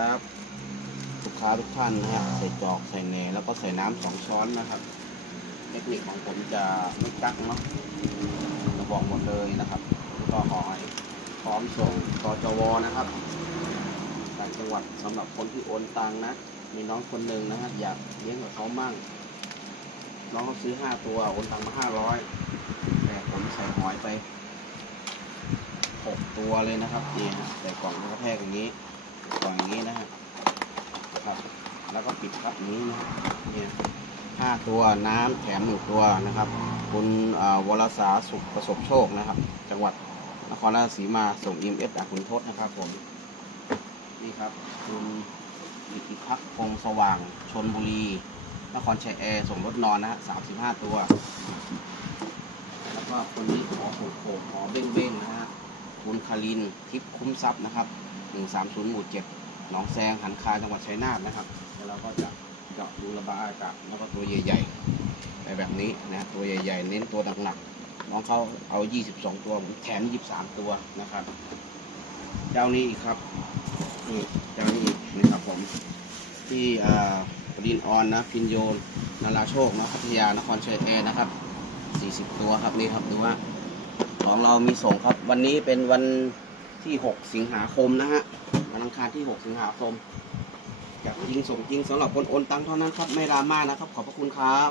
ครับ ลูกค้าทุกท่านนะฮะใส่จอกใส่แหนแล้วก็ใส่น้ำสองช้อนนะครับเทคนิคของผมจะไม่กักเนาะจะบอกหมดเลยนะครับแล้วก็หอยพร้อมส่งตจวนะครับต่างจังหวัดสำหรับคนที่โอนตังค์นะมีน้องคนหนึ่งนะฮะอยากเลี้ยงกับเขามั่ง น้องเขาซื้อห้าตัวโอนตังค์มาห้าร้อยแต่ผมใส่หอยไปหกตัวเลยนะครับนี่ฮะใส่กล่องกระแทกอย่างนี้ กล่องอย่างนี้นะฮะครับ แล้วก็ปิดครับนี้นะเนี่ยห้าตัวน้ำแถมหนึ่งตัวนะครับ คุณอ่าวรสาสุขประสบโชคนะครับ จังหวัดนครราชสีมาส่งอิมเอสจากคุณทศนะครับผมนี่ครับ คุณอิทธิพักพงสว่างชนบุรี นครชัยแอร์ส่งรถนอนนะฮะสามสิบห้าตัว แล้วก็คนนี้ขอโขกโขกขอเบ้งเบ้งนะฮะคุณคารินทิพย์คุ้มทรัพย์นะครับ หนึ่งสามศูนย์หมู่เจ็ดหนองแซง หันคา จังหวัดชัยนาทนะครับ แล้วเราก็จะเจาะดูระบายอากาศ แล้วก็ตัวใหญ่ๆไปแบบนี้นะ ตัวใหญ่ๆ เน้นตัวหนักๆ น้องเขาเอา 22 ตัว ผมแถม 23 ตัวนะครับ เจ้านี้อีกครับนี่เจ้านี้อีกนะครับผม ที่อ่าปรินออนนะพินโยนนาราโชคนะพัทยานครชัยแอร์นะครับ 40 ตัวครับนี่ครับดูว่าของเรามีส่งครับ วันนี้เป็นวัน ที่ 6 สิงหาคมนะฮะวันอังคารที่ 6 สิงหาคมจากยิงส่งจริงสำหรับคนโอนตังเท่านั้นครับ ไม่ดราม่านะครับ ขอบพระคุณครับ